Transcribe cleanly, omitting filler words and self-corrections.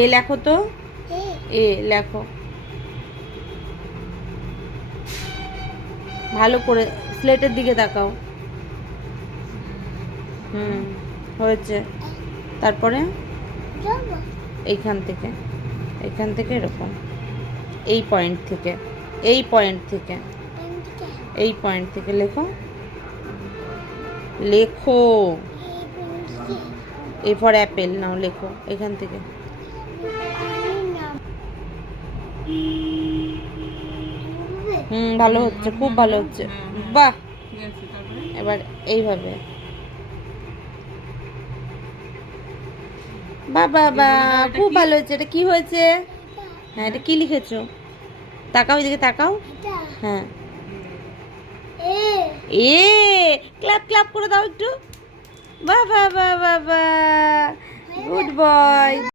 এ লেখো তো, এ লেখো ভালো করে, স্লেটের দিকে তাকাও। হয়েছে। তারপরে এইখান থেকে, এইখান থেকে এরকম, এই পয়েন্ট থেকে, এই পয়েন্ট থেকে, এই পয়েন্ট থেকে লেখো, লেখো। এ ফর অ্যাপেল নাও লেখো এখান থেকে। ভালো হচ্ছে, খুব ভালো হচ্ছে, বাহ। এবার এইভাবে, বাবা বা, খুব ভালো হচ্ছে। এটা কি হয়েছে? হ্যাঁ, এটা কি লিখেছো? তাকাও, এদিকে তাকাও। হ্যাঁ, এ, ক্লাপ ক্লাপ করে দাও একটু। বাহ বাহ বাহ বাহ বাহ, গুড বয়।